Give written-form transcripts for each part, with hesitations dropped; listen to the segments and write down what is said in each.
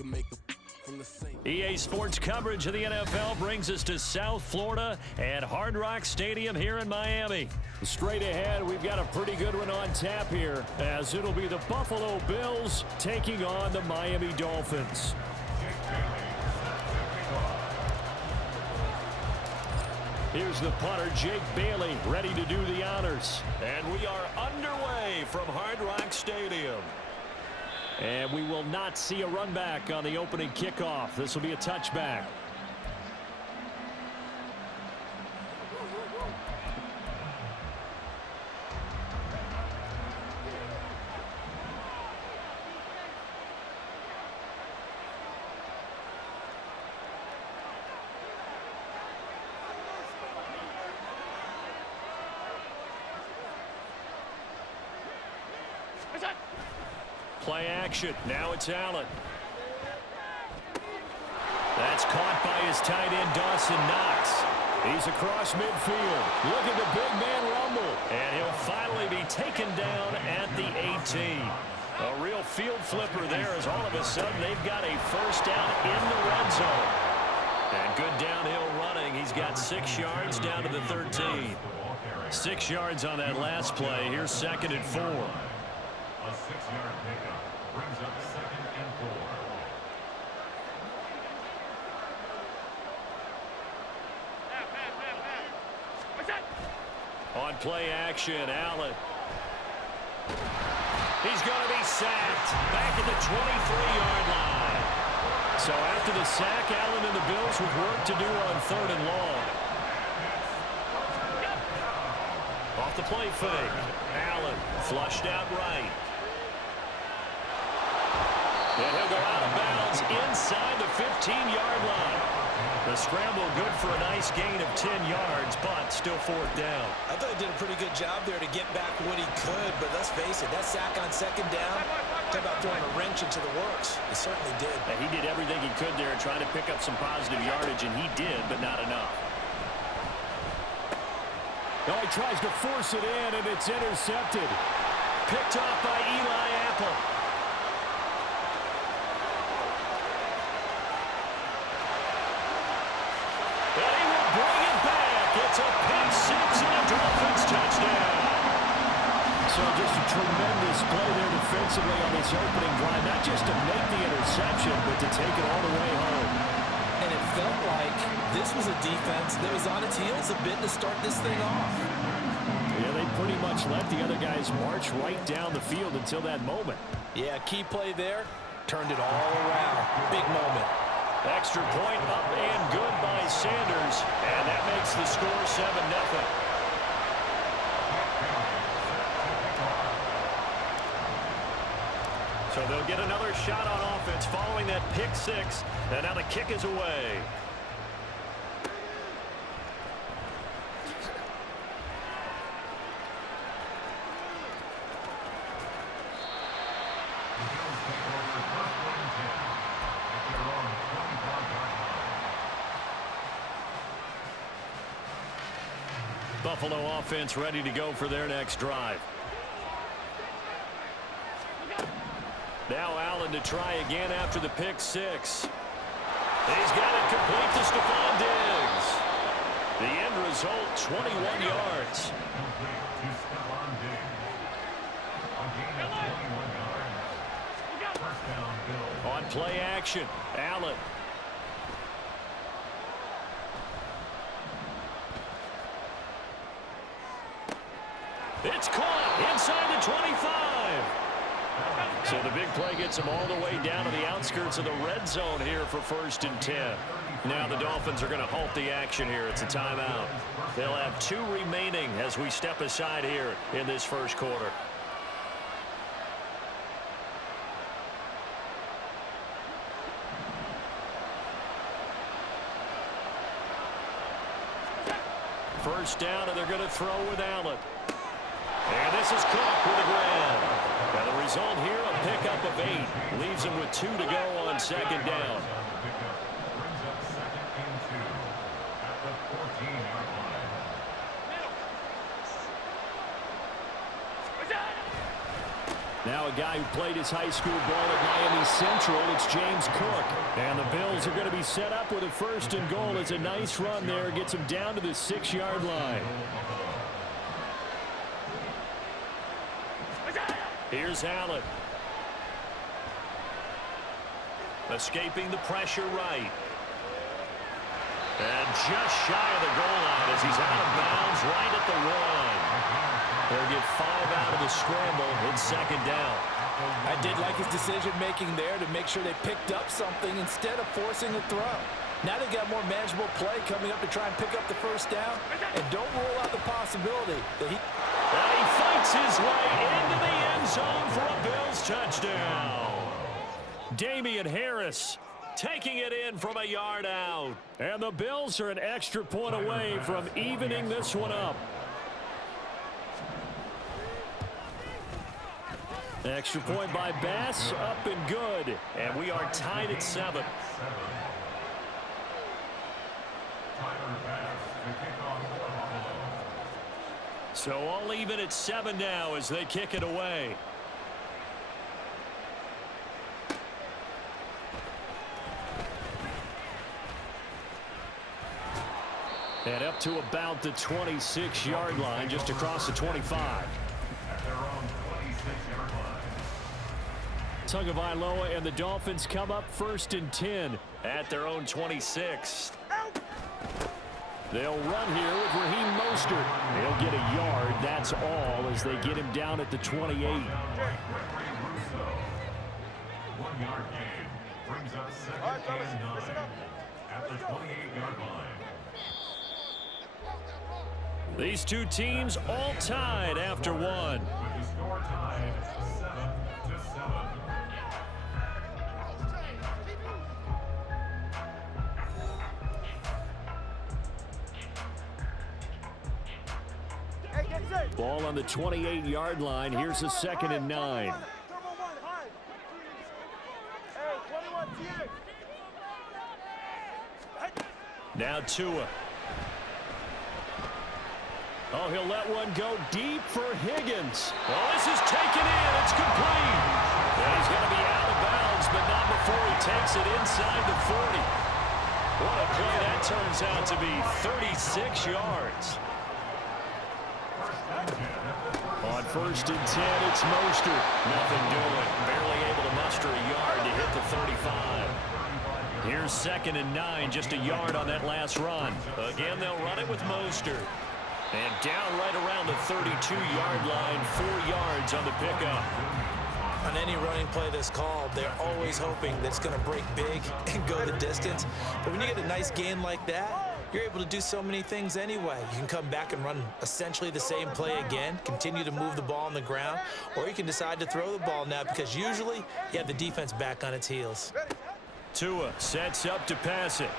can make it from the same. EA Sports coverage of the NFL brings us to South Florida at Hard Rock Stadium here in Miami. Straight ahead, we've got a pretty good one on tap here, as it'll be the Buffalo Bills taking on the Miami Dolphins. Here's the punter, Jake Bailey, ready to do the honors. And we are underway from Hard Rock Stadium. And we will not see a run back on the opening kickoff. This will be a touchback. Play action. Now it's Allen. That's caught by his tight end, Dawson Knox. He's across midfield. Look at the big man rumble. And he'll finally be taken down at the 18. A real field flipper there, as all of a sudden they've got a first down in the red zone. And good downhill running. He's got 6 yards down to the 13. 6 yards on that last play. Here's 2nd and 4. A 6-yard pickup brings up 2nd and 4. On play action, Allen. He's going to be sacked back at the 23-yard line. So after the sack, Allen and the Bills with work to do on 3rd and long. Off the play fake. Allen flushed out right. And he'll go out of bounds inside the 15-yard line. The scramble good for a nice gain of 10 yards, but still 4th down. I thought he did a pretty good job there to get back what he could, but let's face it, that sack on 2nd down, talk about throwing a wrench into the works. He certainly did. And he did everything he could there trying to pick up some positive yardage, and he did, but not enough. Oh, he tries to force it in, and it's intercepted. Picked off by Eli Apple. And he will bring it back. It's a pick 6 and a Dolphins touchdown. So just a tremendous play there defensively on this opening drive. Not just to make the interception, but to take it all the way home. And it felt like this was a defense that was on its heels a bit to start this thing off. Yeah, they pretty much let the other guys march right down the field until that moment. Yeah, key play there. Turned it all around. Big moment. Extra point up and good by Sanders. And that makes the score 7-0. So they'll get another shot on offense following that pick 6. And now the kick is away. Buffalo offense ready to go for their next drive. Now Allen to try again after the pick 6. He's got it complete to Stephon Diggs. The end result, 21 yards. On play action, Allen. It's caught inside the 25. So the big play gets him all the way down to the outskirts of the red zone here for 1st and 10. Now the Dolphins are going to halt the action here. It's a timeout. They'll have 2 remaining as we step aside here in this first quarter. First down, and they're going to throw with Allen. And this is Cook with a grab. And the result here, a pickup of 8. Leaves him with 2 to go on 2nd down. Brings up 2nd and 2 at the 14-yard line. Now Now a guy who played his high school ball at Miami Central, it's James Cook. And the Bills are going to be set up with a 1st and goal. It's a nice run there. Gets him down to the 6-yard line. Here's Allen. Escaping the pressure right. And just shy of the goal line as he's out of bounds right at the 1. They'll get 5 out of the scramble. It's 2nd down. I did like his decision-making there to make sure they picked up something instead of forcing a throw. Now they've got more manageable play coming up to try and pick up the 1st down. And don't rule out the possibility that he fights his way into the end zone for a Bills touchdown. Damian Harris taking it in from a yard out. And the Bills are an extra point away from evening this one up. Extra point by Bass, up and good. And we are tied at 7. So all even at 7 now as they kick it away. And up to about the 26-yard line, just across the 25. At their own 26-yard line. Tagovailoa and the Dolphins come up 1st and 10 at their own 26. They'll run here with Raheem Mostert. They'll get a yard, that's all, as they get him down at the 28. 1-yard gain brings up 2nd and 9 at the 28-yard line. These two teams all tied after 1. With the score tied 7-7. Ball on the 28-yard line. Here's a 2nd and 9. Now Tua. Oh, he'll let one go deep for Higgins. Well, this is taken in. It's complete. And he's going to be out of bounds, but not before he takes it inside the 40. What a play that turns out to be. 36 yards. On 1st and 10, it's Mostert. Nothing doing. Barely able to muster a yard to hit the 35. Here's 2nd and 9, just a yard on that last run. Again, they'll run it with Mostert. And down right around the 32-yard line, 4 yards on the pickup. On any running play that's called, they're always hoping that it's going to break big and go the distance. But when you get a nice gain like that, you're able to do so many things anyway. You can come back and run essentially the same play again, continue to move the ball on the ground, or you can decide to throw the ball now because usually you have the defense back on its heels. Tua sets up to pass it.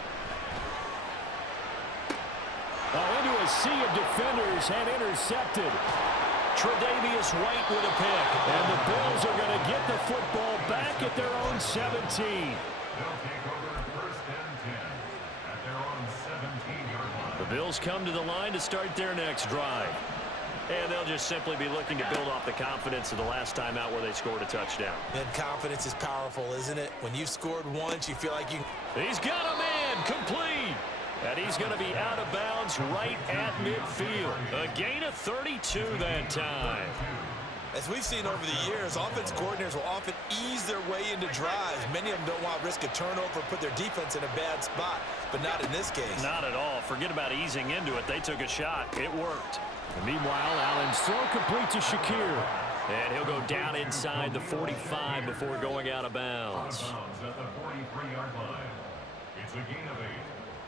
Into a sea of defenders and intercepted. Tre'Davious White with a pick. And the Bills are going to get the football back at their own 17. They'll take over 1st and 10 at their own 17-yard line. The Bills come to the line to start their next drive. And they'll just simply be looking to build off the confidence of the last time out where they scored a touchdown. And confidence is powerful, isn't it? When you've scored once, you feel like you... He's got a man, complete. And he's going to be out of bounds right at midfield. A gain of 32 that time. As we've seen over the years, offense coordinators will often ease their way into drives. Many of them don't want to risk a turnover or put their defense in a bad spot, but not in this case. Not at all. Forget about easing into it. They took a shot. It worked. And meanwhile, Allen's throw complete to Shakir. And he'll go down inside the 45 before going out of bounds. Out of bounds at the 43-yard line. It's a gain of 8.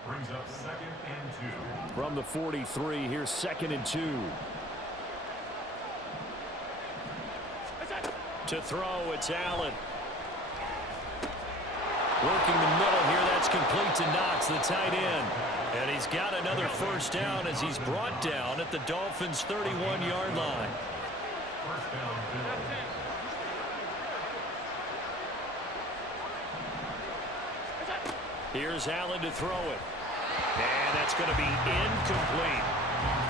Brings up 2nd and 2. From the 43, here's 2nd and 2. To throw, it's Allen. Working the middle here, that's complete to Knox, the tight end. And he's got another 1st down as he's brought down at the Dolphins' 31-yard line. 1st down, Bills. Here's Allen to throw it. And that's going to be incomplete.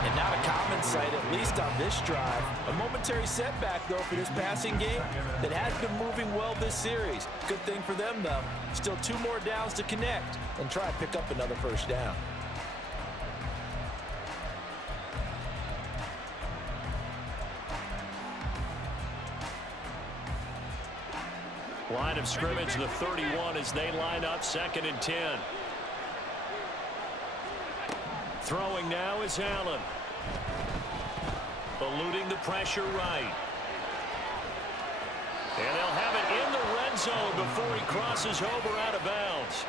And not a common sight, at least on this drive. A momentary setback, though, for this passing game that has been moving well this series. Good thing for them, though. Still 2 more downs to connect and try to pick up another first down. Line of scrimmage, the 31 as they line up 2nd and 10. Throwing now is Allen. Eluding the pressure right. And they'll have it in the red zone before he crosses over out of bounds.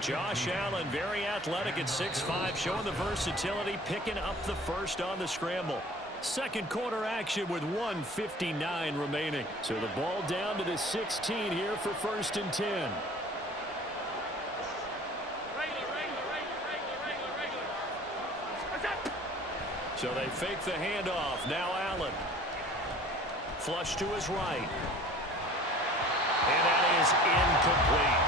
Josh Allen, very athletic at 6'5", showing the versatility, picking up the first on the scramble. Second quarter action with 1:59 remaining. So the ball down to the 16 here for 1st and 10. So they fake the handoff. Now Allen. Flush to his right. And that is incomplete.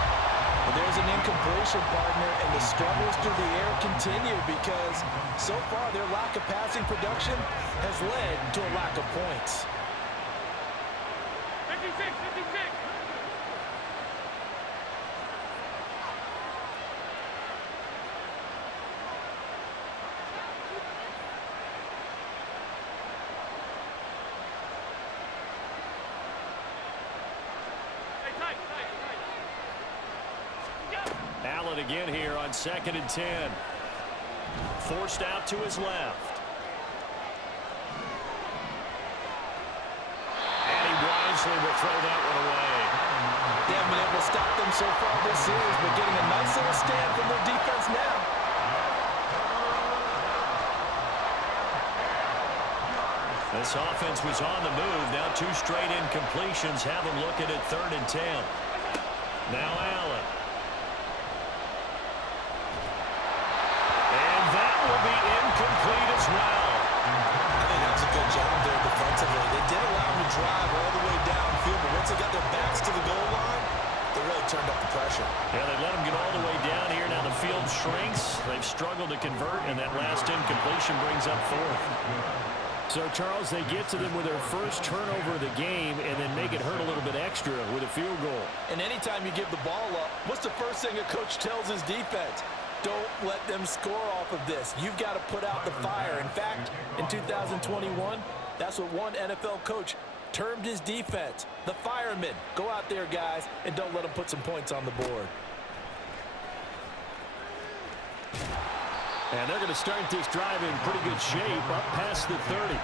Well, there's an incompletion, partner, and the struggles through the air continue because so far their lack of passing production has led to a lack of points. 56, 56. Allen again here on 2nd and 10. Forced out to his left. And he wisely will throw that one away. They haven't been able to stop them so far this series, but getting a nice little stand from their defense now. This offense was on the move. Now 2 straight incompletions have them looking at 3rd and 10. Now Allen. And that will be incomplete as well. I think that's a good job there defensively. They did allow them to drive all the way downfield, but once they got their backs to the goal line, they really turned up the pressure. Yeah, they let them get all the way down here. Now the field shrinks. They've struggled to convert, and that last incompletion brings up 4th. So, Charles, they get to them with their first turnover of the game and then make it hurt a little bit extra with a field goal. And anytime you give the ball up, what's the first thing a coach tells his defense? Don't let them score off of this. You've got to put out the fire. In fact, in 2021, that's what one NFL coach termed his defense. The firemen. Go out there, guys, and don't let them put some points on the board. And they're going to start this drive in pretty good shape up past the 30.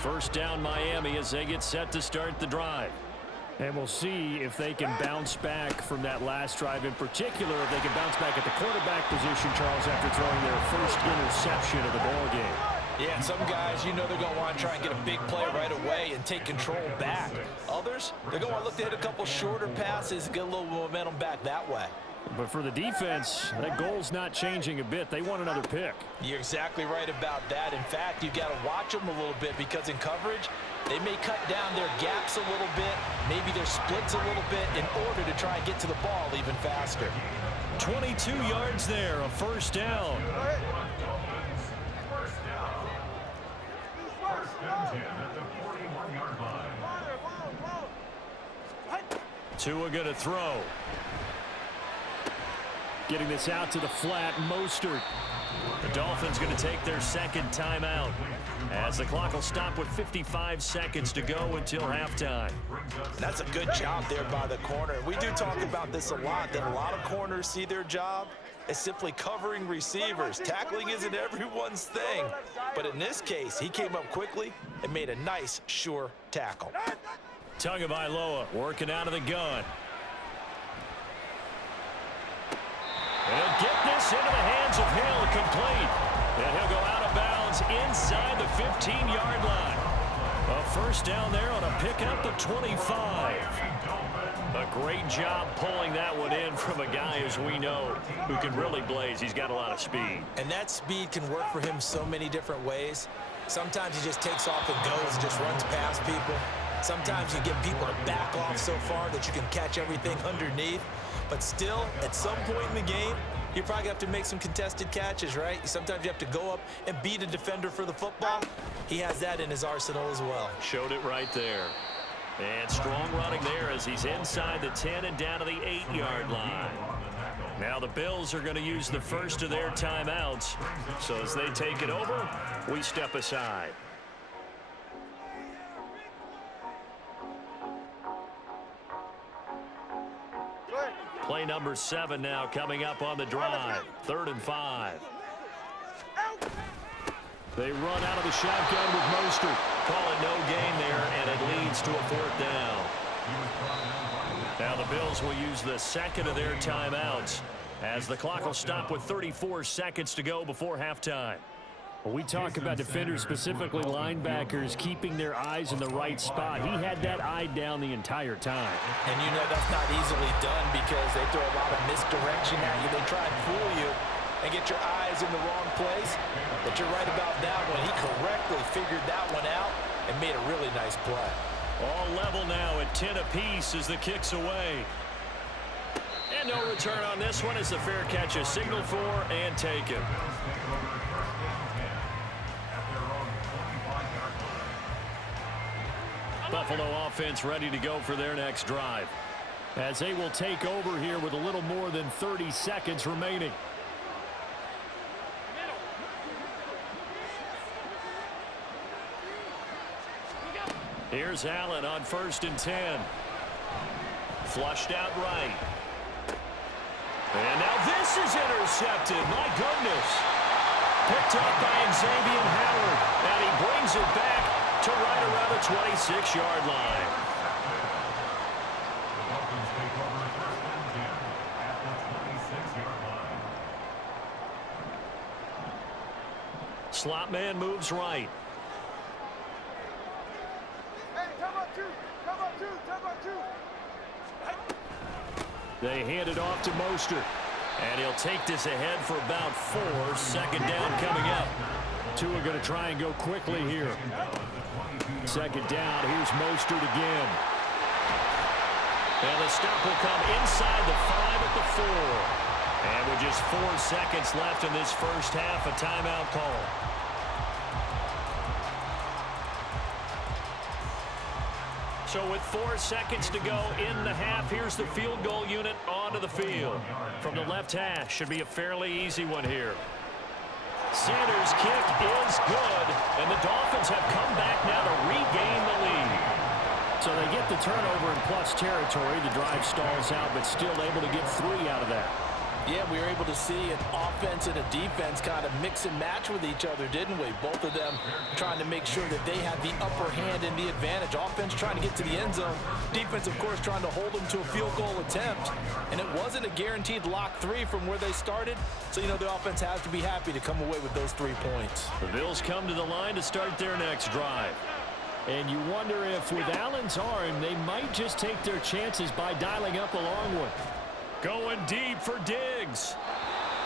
First down Miami as they get set to start the drive. And we'll see if they can bounce back from that last drive, in particular if they can bounce back at the quarterback position, Charles, after throwing their first interception of the ball game. Yeah, some guys, you know they're going to want to try and get a big play right away and take control back. Others, they're going to want to look to hit a couple shorter passes and get a little momentum back that way. But for the defense, that goal's not changing a bit. They want another pick. You're exactly right about that. In fact, you've got to watch them a little bit because in coverage, they may cut down their gaps a little bit, maybe their splits a little bit in order to try and get to the ball even faster. 22 yards there, a first down. Tua going to throw. Getting this out to the flat, Mostert. The Dolphins going to take their second timeout as the clock will stop with 55 seconds to go until halftime. That's a good job there by the corner. We do talk about this a lot, that a lot of corners see their job as simply covering receivers. Tackling isn't everyone's thing. But in this case, he came up quickly and made a nice, sure tackle. Tagovailoa working out of the gun. And he'll get this into the hands of Hill, complete. And he'll go out of bounds inside the 15-yard line. A first down there on a pickup of 25. A great job pulling that one in from a guy, as we know, who can really blaze. He's got a lot of speed. And that speed can work for him so many different ways. Sometimes he just takes off and goes, just runs past people. Sometimes you get people to back off so far that you can catch everything underneath. But still, at some point in the game, you probably have to make some contested catches, right? Sometimes you have to go up and beat a defender for the football. He has that in his arsenal as well. Showed it right there. And strong running there as he's inside the 10 and down to the 8-yard line. Now the Bills are going to use the first of their timeouts. So as they take it over, we step aside. Play number 7 now coming up on the drive. 3rd and 5. They run out of the shotgun with Mostert. Call it no gain there, and it leads to a 4th down. Now the Bills will use the second of their timeouts as the clock will stop with 34 seconds to go before halftime. Well, we talk about defenders, specifically linebackers, keeping their eyes in the right spot. He had that eye down the entire time. And you know that's not easily done because they throw a lot of misdirection at you. They try and fool you and get your eyes in the wrong place. But you're right about that one. He correctly figured that one out and made a really nice play. All level now at 10 apiece as the kick's away. And no return on this one as the fair catch is signaled for and taken. Buffalo offense ready to go for their next drive, as they will take over here with a little more than 30 seconds remaining. Here's Allen on 1st and 10. Flushed out right. And now this is intercepted. My goodness. Picked up by Xavier Howard. And he brings it back to right around the 26-yard line. Slot man moves right. They hand it off to Mostert. And he'll take this ahead for about 4. 2nd down coming up. Tua going to try and go quickly here. 2nd down. Here's Mostert again. And the stop will come inside the 5 at the 4. And with just 4 seconds left in this first half, a timeout call. So with 4 seconds to go in the half, here's the field goal unit onto the field. From the left hash, should be a fairly easy one here. Sanders' kick is good, and the Dolphins have come back now to regain the lead. So they get the turnover in plus territory. The drive stalls out, but still able to get 3 out of that. Yeah, we were able to see an offense and a defense kind of mix and match with each other, didn't we? Both of them trying to make sure that they had the upper hand and the advantage. Offense trying to get to the end zone. Defense, of course, trying to hold them to a field goal attempt. And it wasn't a guaranteed lock 3 from where they started. So, you know, the offense has to be happy to come away with those 3 points. The Bills come to the line to start their next drive. And you wonder if with Allen's arm, they might just take their chances by dialing up a long one. Going deep for Diggs.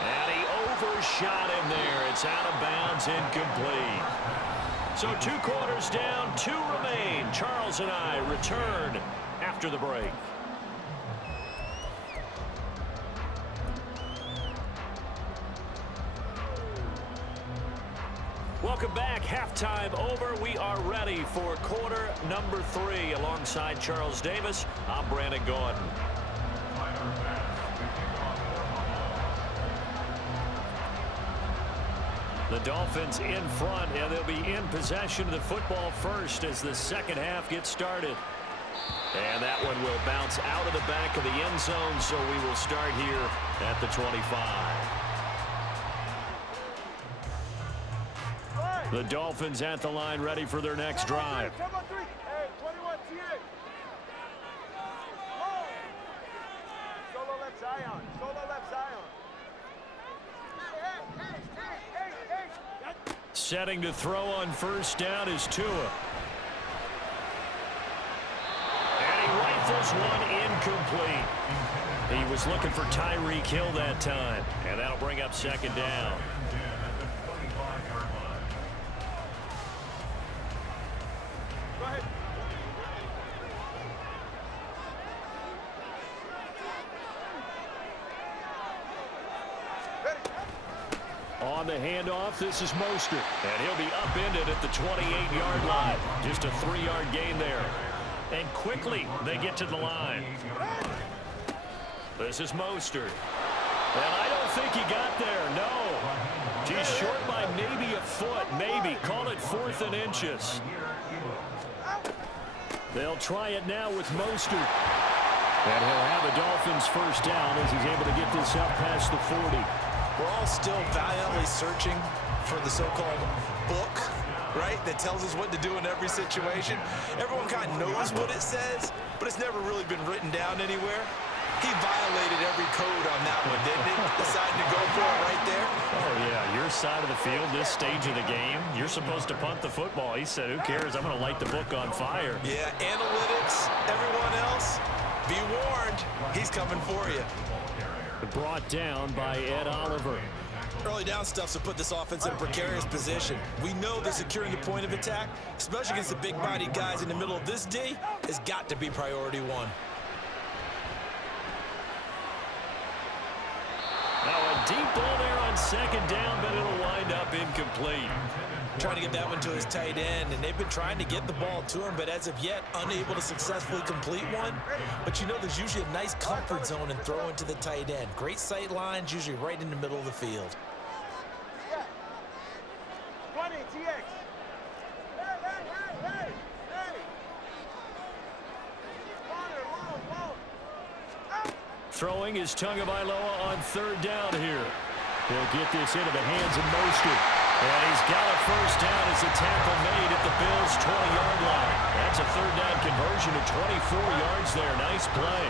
And he overshot him there. It's out of bounds, incomplete. So 2 quarters down, 2 remain. Charles and I return after the break. Welcome back. Halftime over. We are ready for quarter number 3. Alongside Charles Davis, I'm Brandon Gordon. The Dolphins in front, and they'll be in possession of the football first as the second half gets started. And that one will bounce out of the back of the end zone, so we will start here at the 25. The Dolphins at the line, ready for their next drive. Setting to throw on first down is Tua. And he rifles one incomplete. He was looking for Tyreek Hill that time. And that'll bring up 2nd down. the handoff. This is Mostert. And he'll be upended at the 28-yard line. Just a 3-yard gain there. And quickly they get to the line. This is Mostert. And I don't think he got there, no. He's short by maybe a foot, maybe. Call it 4th and inches. They'll try it now with Mostert. And he'll have a Dolphins first down as he's able to get this up past the 40. We're all still valiantly searching for the so-called book, right, that tells us what to do in every situation. Everyone kind of knows what it says, but it's never really been written down anywhere. He violated every code on that one, didn't he? Deciding to go for it right there. Oh, yeah, your side of the field, this stage of the game, you're supposed to punt the football. He said, who cares? I'm going to light the book on fire. Yeah, analytics, everyone else, be warned, he's coming for you. Brought down by Ed Oliver. Early down stuffs will put this offense in a precarious position. We know that securing the point of attack, especially against the big-bodied guys in the middle of this D, has got to be priority one. Now a deep ball there on 2nd down, but it'll wind up incomplete. Trying to get that one to his tight end, and they've been trying to get the ball to him, but as of yet, unable to successfully complete one. But you know there's usually a nice comfort zone in throwing to the tight end. Great sight lines, usually right in the middle of the field. Throwing is Tagovailoa on 3rd down here. He'll get this into the hands of Mostert. And he's got a first down as a tackle made at the Bills' 20-yard line. That's a 3rd down conversion to 24 yards there. Nice play.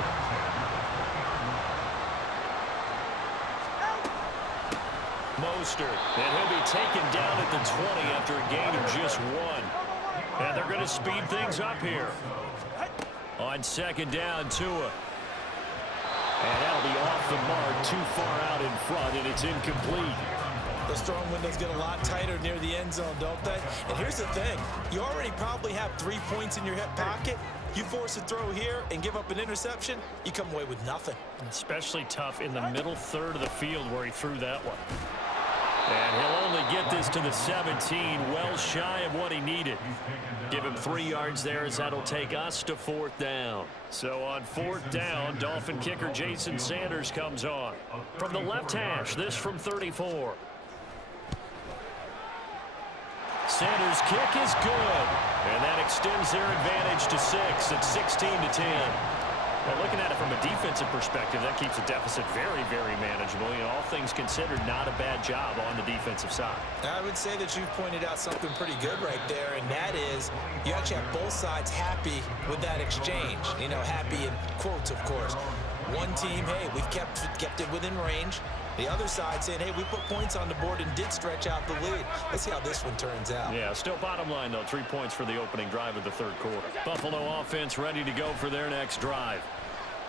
Mostert, and he'll be taken down at the 20 after a gain of just 1. And they're going to speed things up here. On 2nd down, Tua. And that'll be off the mark, too far out in front, and it's incomplete. Those throwing windows get a lot tighter near the end zone, don't they? And here's the thing. You already probably have 3 points in your hip pocket. You force a throw here and give up an interception, you come away with nothing. Especially tough in the middle third of the field where he threw that one. And he'll only get this to the 17, well shy of what he needed. Give him 3 yards there as that'll take us to 4th down. So on 4th down, Dolphin kicker Jason Sanders comes on. From the left hash, this from 34. Sanders' kick is good. And that extends their advantage to 6 at 16-10. Well, looking at it from a defensive perspective, that keeps the deficit very, very manageable. You know, all things considered, not a bad job on the defensive side. I would say that you've pointed out something pretty good right there, and that is you actually have both sides happy with that exchange. You know, happy in quotes, of course. One team, hey, we've kept it within range. The other side saying, hey, we put points on the board and did stretch out the lead. Let's see how this one turns out. Yeah, still bottom line, though. 3 points for the opening drive of the 3rd quarter. Buffalo offense ready to go for their next drive.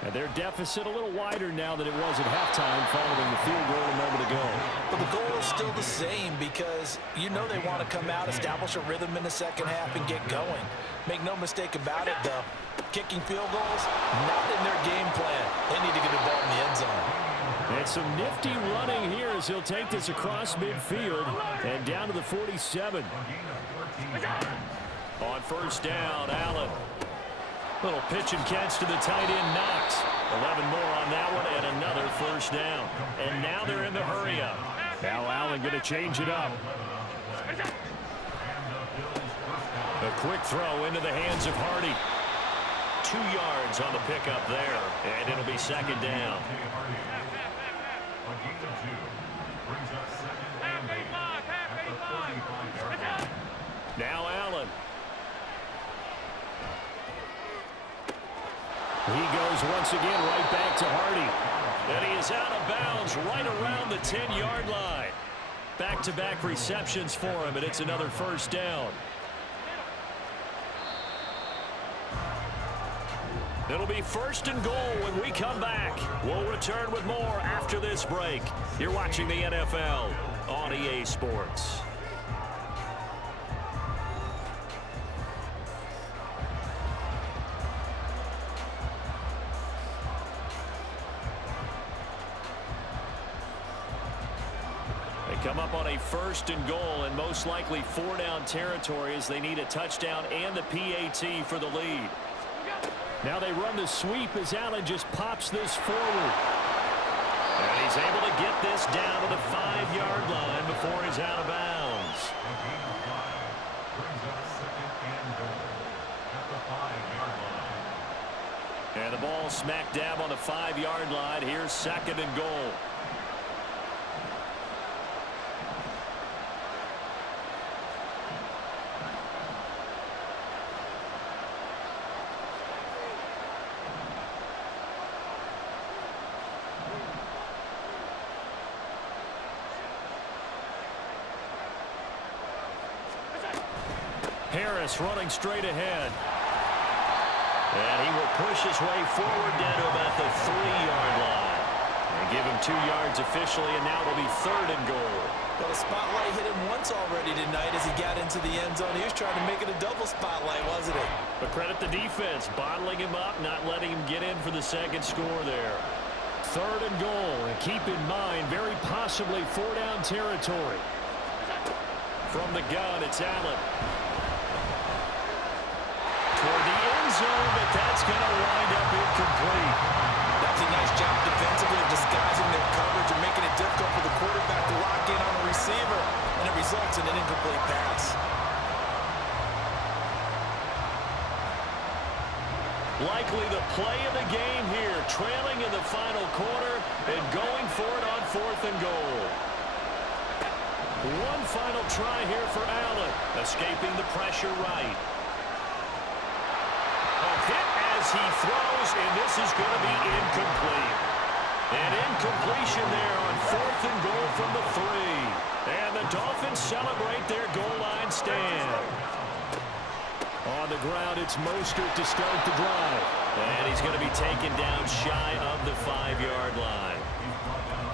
And their deficit a little wider now than it was at halftime following the field goal a moment ago. But the goal is still the same because you know they want to come out, establish a rhythm in the 2nd half, and get going. Make no mistake about it, though. Kicking field goals, not in their game plan. They need to get the ball in the end zone. And some nifty running here as he'll take this across midfield and down to the 47. On 1st down, Allen. Little pitch and catch to the tight end, Knox. 11 more on that one and another 1st down. And now they're in the hurry-up. Now Allen going to change it up. A quick throw into the hands of Hardy. 2 yards on the pickup there, and it'll be 2nd down. Now Allen. He goes once again right back to Hardy. And he is out of bounds right around the 10-yard line. Back-to-back receptions for him, and it's another 1st down. It'll be 1st and goal when we come back. We'll return with more after this break. You're watching the NFL on EA Sports. come up on a 1st and goal and most likely 4-down territory as they need a touchdown and the PAT for the lead. Now they run the sweep as Allen just pops this forward. And he's able to get this down to the 5-yard line before he's out of bounds. And the ball smack dab on the 5-yard line. Here's 2nd and goal. Harris running straight ahead. And he will push his way forward down to about the 3-yard line. And give him 2 yards officially, and now it'll be 3rd and goal. Well, the spotlight hit him once already tonight as he got into the end zone. He was trying to make it a double spotlight, wasn't it? But credit the defense, bottling him up, not letting him get in for the 2nd score there. 3rd and goal, and keep in mind, very possibly 4-down territory. From the gun, it's Allen. Toward the end zone, but that's going to wind up incomplete. That was a nice job defensively of disguising their coverage and making it difficult for the quarterback to lock in on a receiver, and it results in an incomplete pass. Likely the play of the game here, trailing in the final quarter and going for it on 4th and goal. One final try here for Allen, escaping the pressure right. A hit as he throws, and this is going to be incomplete. An incompletion there on 4th and goal from the 3. And the Dolphins celebrate their goal line stand. On the ground, it's Mostert to start the drive. And he's going to be taken down shy of the 5-yard line.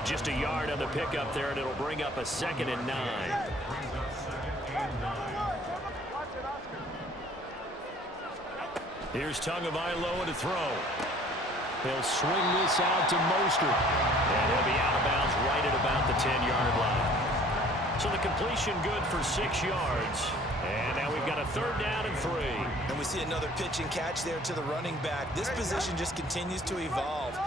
Just a yard on the pickup there, and it'll bring up a 2nd and 9. Here's Tagovailoa to throw. He'll swing this out to Mostert. And he'll be out of bounds right at about the 10-yard line. So the completion good for 6 yards. And now we've got a 3rd down and 3. And we see another pitch and catch there to the running back. This position just continues to evolve.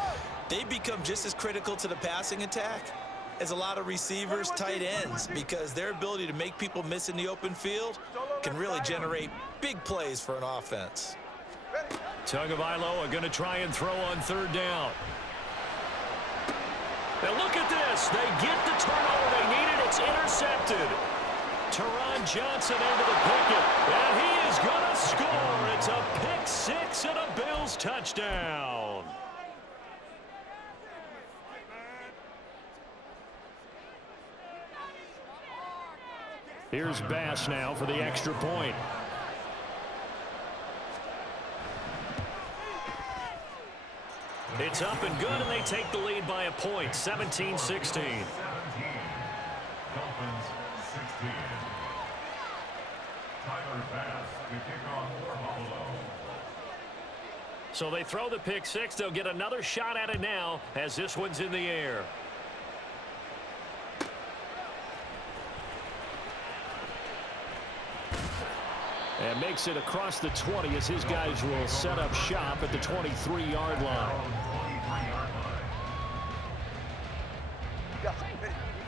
They become just as critical to the passing attack as a lot of receivers, tight ends, because their ability to make people miss in the open field can really generate big plays for an offense. Tagovailoa going to try and throw on 3rd down. Now look at this. They get the turnover they needed. It's intercepted. Teron Johnson into the picket, and he is going to score. It's a pick 6 and a Bills touchdown. Here's Bass now for the extra point. It's up and good, and they take the lead by a point, 17-16. Dolphins 16. Tyler Bass to kick off for Buffalo. So they throw the pick 6. They'll get another shot at it now as this one's in the air. And makes it across the 20 as his guys will set up shop at the 23-yard line.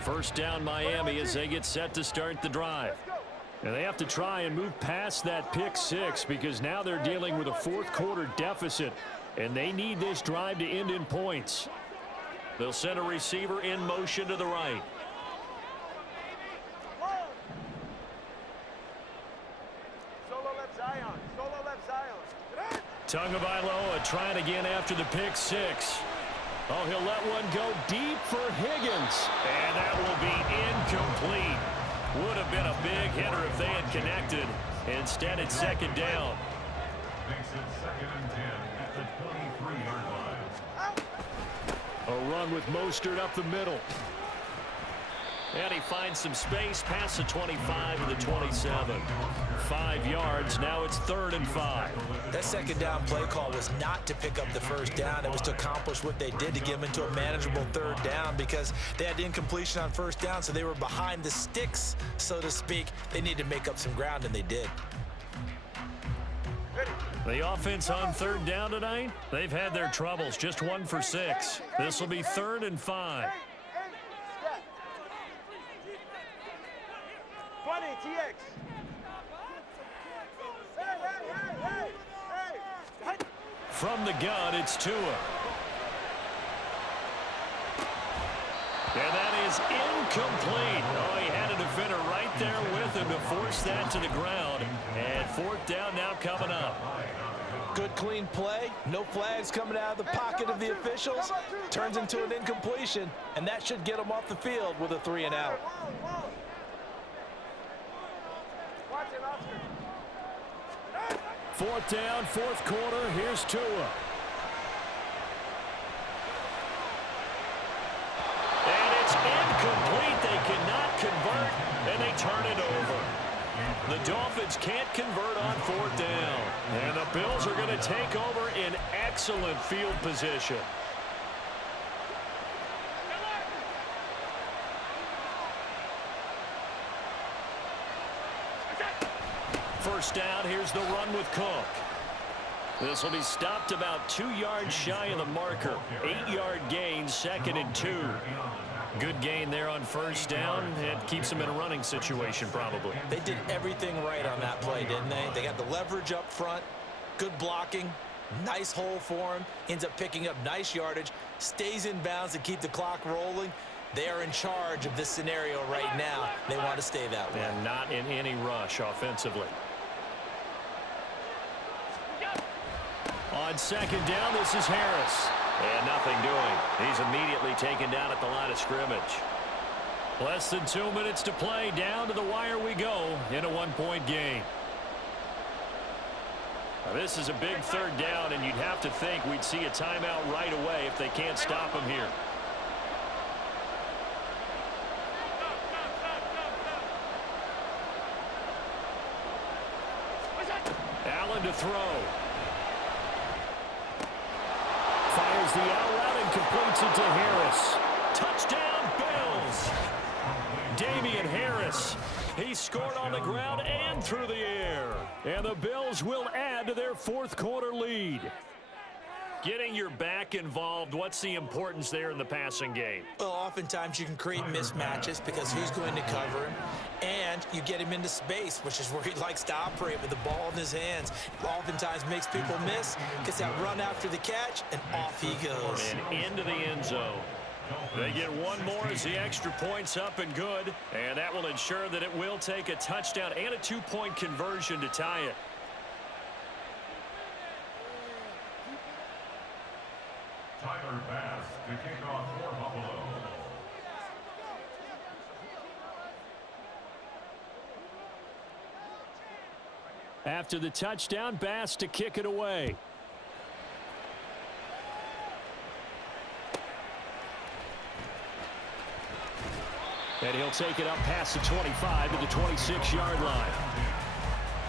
First down Miami as they get set to start the drive. And they have to try and move past that pick 6 because now they're dealing with a 4th quarter deficit. And they need this drive to end in points. They'll send a receiver in motion to the right. Tagovailoa trying again after the pick 6. Oh, he'll let one go deep for Higgins. And that will be incomplete. Would have been a big hitter if they had connected. Instead, it's 2nd down. Makes it 2nd and 10 at the 23-yard line. A run with Mostert up the middle. And he finds some space past the 25 to the 27. 5 yards. Now it's 3rd and 5. That second down play call was not to pick up the first down. It was to accomplish what they did, to get them into a manageable 3rd down, because they had incompletion on first down, so they were behind the sticks, so to speak. They needed to make up some ground, and they did. The offense on 3rd down tonight, they've had their troubles. Just 1 for 6. This will be 3rd and 5. 20 TX. From the gun, it's Tua. And that is incomplete. Oh, he had a defender right there with him to force that to the ground. And 4th down now coming up. Good, clean play. No flags coming out of the pocket of the officials. Turns into an incompletion, and that should get them off the field with a 3 and out. Fourth down, 4th quarter. Here's Tua. And it's incomplete. They cannot convert, and they turn it over. The Dolphins can't convert on 4th down. And the Bills are going to take over in excellent field position. First down, here's the run with Cook. This will be stopped about 2 yards shy of the marker. 8-yard gain, 2nd and 2. Good gain there on first down. It keeps them in a running situation, probably. They did everything right on that play, didn't they? They got the leverage up front, good blocking, nice hole for him, ends up picking up nice yardage, stays in bounds to keep the clock rolling. They are in charge of this scenario right now. They want to stay that way. And not in any rush offensively. On 2nd down, this is Harris. And nothing doing. He's immediately taken down at the line of scrimmage. Less than 2 minutes to play. Down to the wire we go in a 1-point game. Now, this is a big 3rd down, and you'd have to think we'd see a timeout right away if they can't stop him here. Allen to throw. Fires the out route and completes it to Harris. Touchdown, Bills. Damian Harris. He scored on the ground and through the air. And the Bills will add to their 4th quarter lead. Getting your back involved, what's the importance there in the passing game? Well, oftentimes you can create mismatches because who's going to cover him, and you get him into space, which is where he likes to operate with the ball in his hands. Oftentimes makes people miss, gets that run after the catch, and off he goes. And into the end zone. They get one more as the extra point's up and good, and that will ensure that it will take a touchdown and a 2-point conversion to tie it. Tyler Bass to kick off for Buffalo. After the touchdown, Bass to kick it away. And he'll take it up past the 25 to the 26-yard line.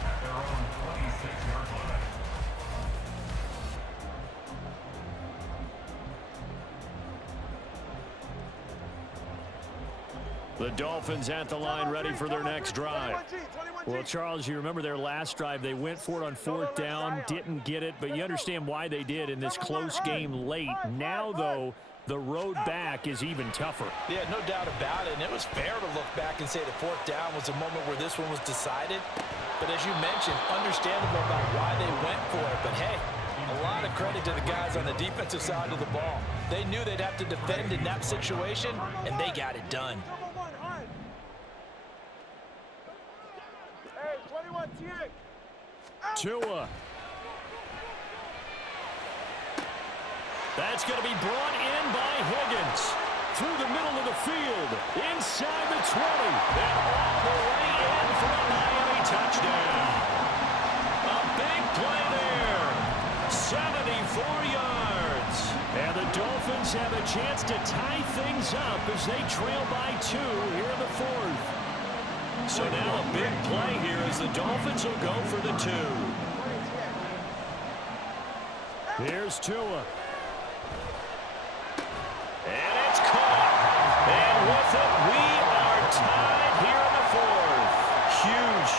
At their own 26-yard line. The Dolphins at the line ready for their next drive. Well, Charles, you remember their last drive. They went for it on 4th down, didn't get it, but you understand why they did in this close game late. Now, though, the road back is even tougher. Yeah, no doubt about it. And it was fair to look back and say the 4th down was a moment where this one was decided. But as you mentioned, understandable about why they went for it. But, hey, a lot of credit to the guys on the defensive side of the ball. They knew they'd have to defend in that situation, and they got it done. Tua. That's going to be brought in by Higgins. Through the middle of the field. Inside the 20. And all the way in for a Miami touchdown. A big play there. 74 yards. And the Dolphins have a a chance to tie things up as they trail by 2 here in the 4th. So now a big play here as the Dolphins will go for the 2. Here's Tua. And it's caught. And with it, we are tied here in the 4th.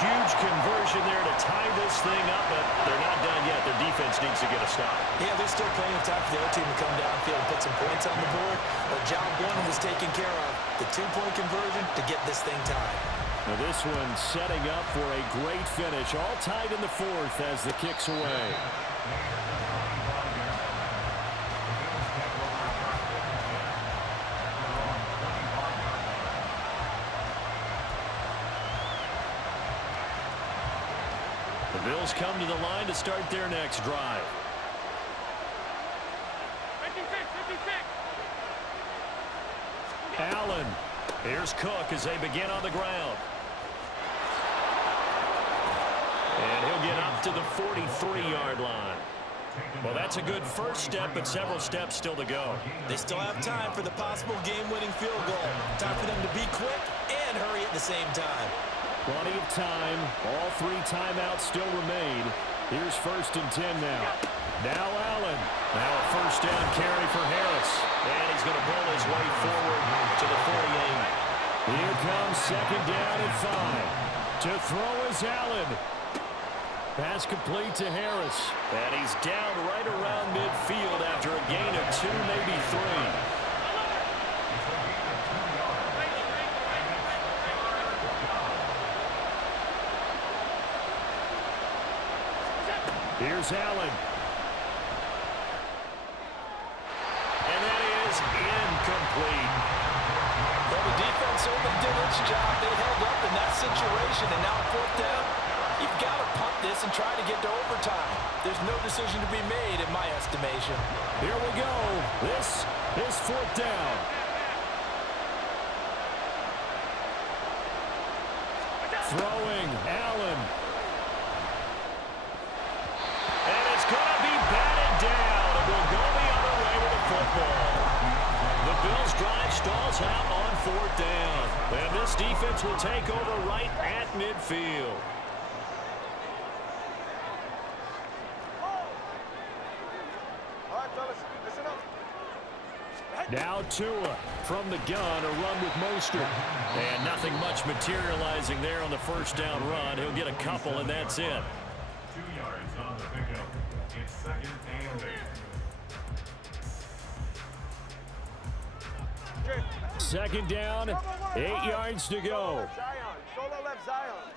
Huge conversion there to tie this thing up, but they're not done yet. Their defense needs to get a stop. Yeah, there's still plenty of time for the other team to come downfield and put some points on the board. But job one was taken care of. The 2-point conversion to get this thing tied. Now this one setting up for a great finish. All tied in the 4th as the kick's away. The Bills come to the line to start their next drive. 56. Allen. Here's Cook as they begin on the ground. And he'll get up to the 43-yard line. Well, that's a good first step, but several steps still to go. They still have time for the possible game-winning field goal. Time for them to be quick and hurry at the same time. Plenty of time. All 3 timeouts still remain. Here's 1st and 10 now. Now Allen. Now a first down carry for Harris. And he's going to pull his way forward to the 48. Here comes 2nd down and 5. To throw is Allen. Pass complete to Harris. And he's down right around midfield after a gain of 2, maybe 3. Here's Allen. And that is incomplete. Well, the defense certainly did its job. They held up in that situation, and now 4th down. You've got to punt this and try to get to overtime. There's no decision to be made, in my estimation. Here we go. This is 4th down. Throwing, Allen. And it's going to be batted down. It will go the other way with the football. The Bills' drive stalls out on 4th down. And this defense will take over right at midfield. Now Tua from the gun, a run with Mostert. And nothing much materializing there on the first down run. He'll get a couple, and that's it. 2 yards on the pickup. It's 2nd and 8. Second down, 8 yards to go. Solo left Zion.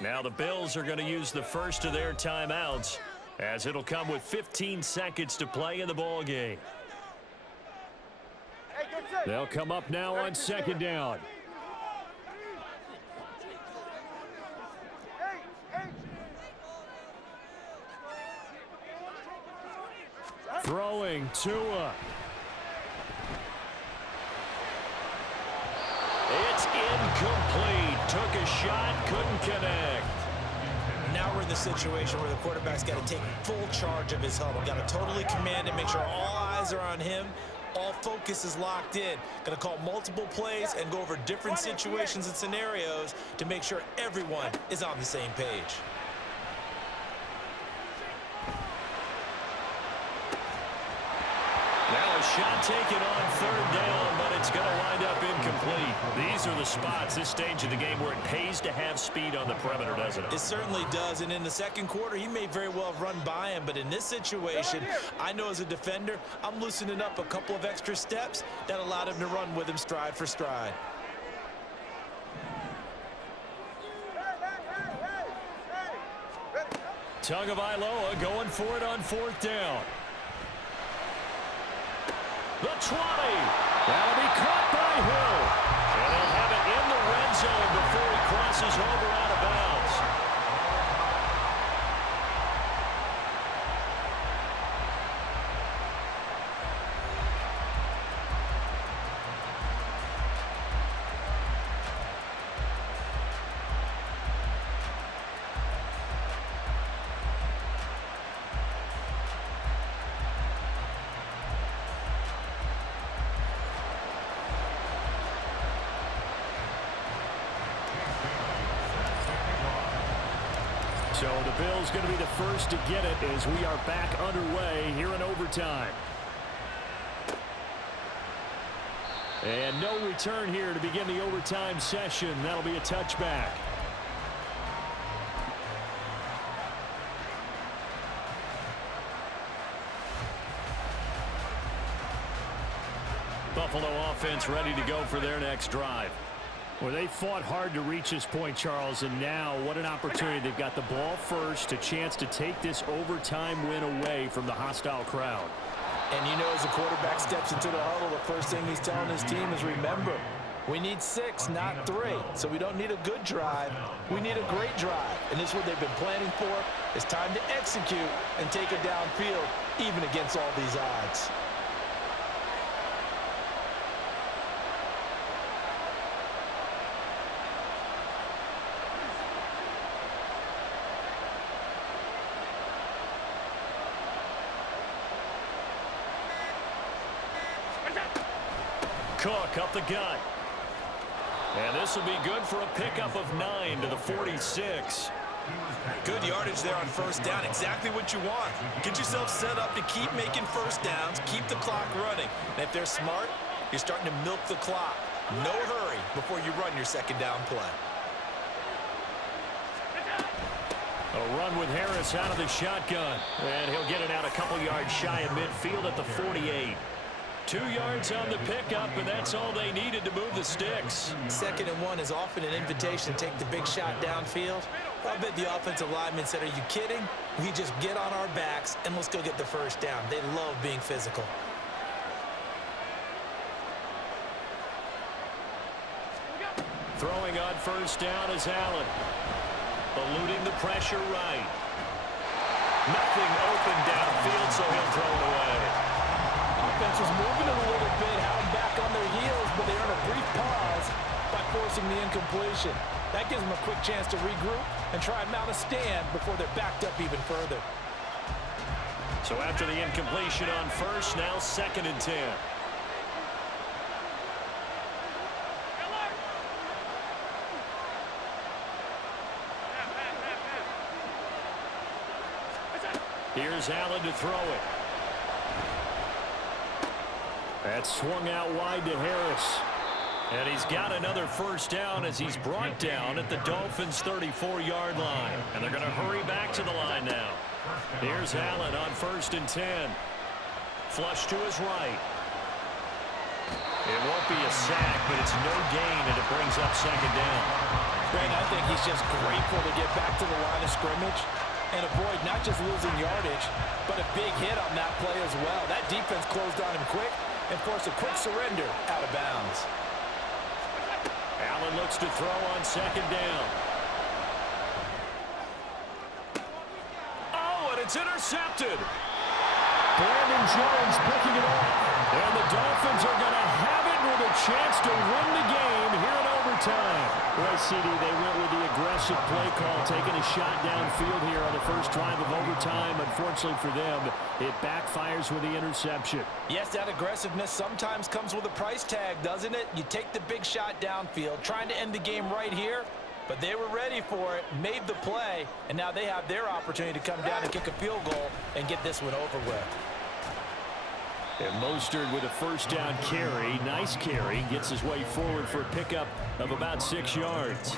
Now the Bills are going to use the first of their timeouts, as it'll come with 15 seconds to play in the ball game. They'll come up now on 2nd down. Throwing Tua. It's incomplete. Took a shot, couldn't connect. Now we're in the situation where the quarterback's got to take full charge of his huddle. Got to totally command it, make sure all eyes are on him. All focus is locked in. Going to call multiple plays and go over different situations and scenarios to make sure everyone is on the same page. Now a shot taken on 3rd down, but it's going to wind up incomplete. These are the spots, this stage of the game, where it pays to have speed on the perimeter, doesn't it? It certainly does, and in the second quarter, he may very well have run by him, but in this situation, I know as a defender, I'm loosening up a couple of extra steps that allowed him to run with him stride for stride. Tagovailoa going for it on 4th down. The 20. That'll be caught by Hill. And they'll have it in the red zone before he crosses over out of bounds. So the Bills going to be the first to get it as we are back underway here in overtime. And no return here to begin the overtime session. That'll be a touchback. Buffalo offense ready to go for their next drive. Well, they fought hard to reach this point, Charles, and now what an opportunity. They've got the ball first, a chance to take this overtime win away from the hostile crowd. And you know, as the quarterback steps into the huddle, the first thing he's telling his team is, remember, we need 6, not 3. So we don't need a good drive. We need a great drive. And this is what they've been planning for. It's time to execute and take it downfield, even against all these odds. Cook up the gut. And this will be good for a pickup of 9 to the 46. Good yardage there on first down. Exactly what you want. Get yourself set up to keep making first downs, keep the clock running. And if they're smart, you're starting to milk the clock. No hurry before you run your second down play. A run with Harris out of the shotgun. And he'll get it out a couple yards shy of midfield at the 48. 2 yards on the pickup, and that's all they needed to move the sticks. 2nd and 1 is often an invitation to take the big shot downfield. I bet the offensive lineman said, are you kidding? We just get on our backs, and let's go get the first down. They love being physical. Throwing on first down is Allen. Eluding the pressure right. Nothing open downfield, so he'll throw it away. Offense was moving a little bit, held back on their heels, but they earned a brief pause by forcing the incompletion. That gives them a quick chance to regroup and try and mount a stand before they're backed up even further. So after the incompletion on first, now 2nd and 10. Here's Allen to throw it. That's swung out wide to Harris. And he's got another first down as he's brought down at the Dolphins' 34-yard line. And they're going to hurry back to the line now. Here's Allen on 1st and 10. Flush to his right. It won't be a sack, but it's no gain, and it brings up 2nd down. Brandon, I think he's just grateful to get back to the line of scrimmage and avoid not just losing yardage, but a big hit on that play as well. That defense closed on him quick and forced a quick surrender out of bounds. Allen looks to throw on 2nd down. Oh, and it's intercepted. Brandon Jones picking it off. And the Dolphins are going to have it with a chance to win the game here in overtime. Boy, CD, they went with the aggressive play call, taking a shot downfield here on the first drive of overtime. Unfortunately for them, it backfires with the interception. Yes, that aggressiveness sometimes comes with a price tag, doesn't it? You take the big shot downfield, trying to end the game right here, but they were ready for it, made the play, and now they have their opportunity to come down and kick a field goal and get this one over with. And Mostert with a first down carry. Nice carry. Gets his way forward for a pickup of about 6 yards.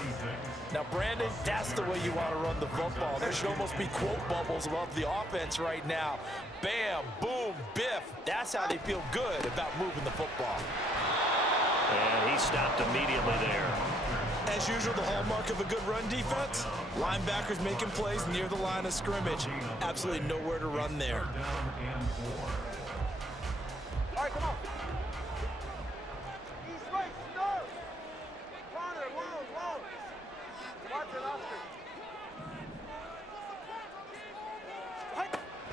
Now, Brandon, that's the way you want to run the football. There should almost be quote bubbles above the offense right now. Bam, boom, biff. That's how they feel good about moving the football. And he stopped immediately there. As usual, the hallmark of a good run defense, linebackers making plays near the line of scrimmage. Absolutely nowhere to run there. All right, come on. East, right, start. Corner, long. Watch it, Oscar.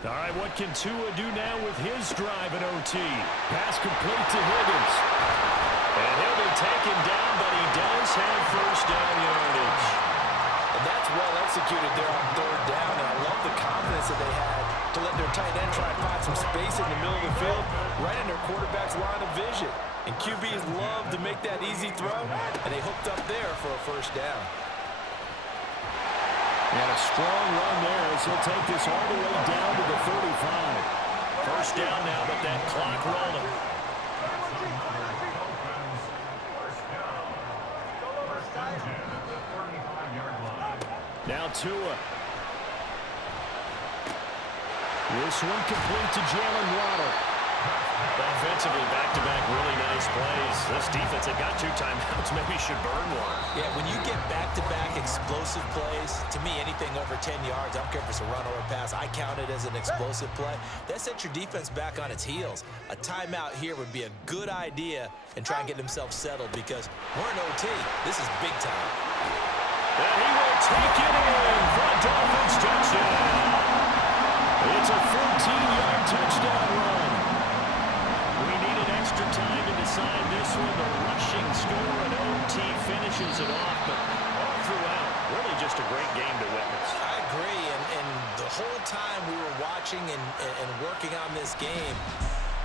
All right, what can Tua do now with his drive at OT? Pass complete to Higgins. And he'll be taken down, but he does have first down yardage. And that's well executed there on 3rd down, and I love the confidence that they had to let their tight end try and find some space in the middle of the field, right in their quarterback's line of vision. And QBs love to make that easy throw, and they hooked up there for a first down. And a strong run there as he'll take this all the way down to the 35. First down now, but that clock rolling. Now Tua. This one complete to Jalen Waddle. Offensively, back-to-back really nice plays. This defense had got 2 timeouts. Maybe should burn one. Yeah, when you get back-to-back explosive plays, to me, anything over 10 yards, I don't care if it's a run or a pass, I count it as an explosive play. That sets your defense back on its heels. A timeout here would be a good idea and try and get themselves settled because we're in OT. This is big time. And he will take it in for a Dolphins touchdown. It's a 14-yard touchdown run. We needed extra time to decide this one. The rushing score and OT finishes it off, but all throughout, really just a great game to witness. I agree, and the whole time we were watching and working on this game,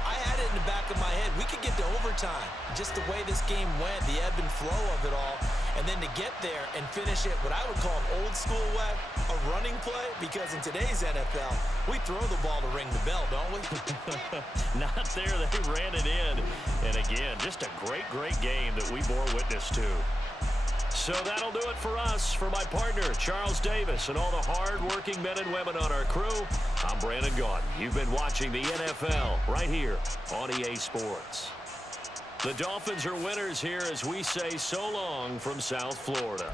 I had it in the back of my head. We could get to overtime. Just the way this game went, the ebb and flow of it all. And then to get there and finish it, what I would call an old school way, a running play, because in today's NFL, we throw the ball to ring the bell, don't we? Not there. They ran it in. And again, just a great, great game that we bore witness to. So that'll do it for us. For my partner, Charles Davis, and all the hard-working men and women on our crew, I'm Brandon Gaudin. You've been watching the NFL right here on EA Sports. The Dolphins are winners here as we say so long from South Florida.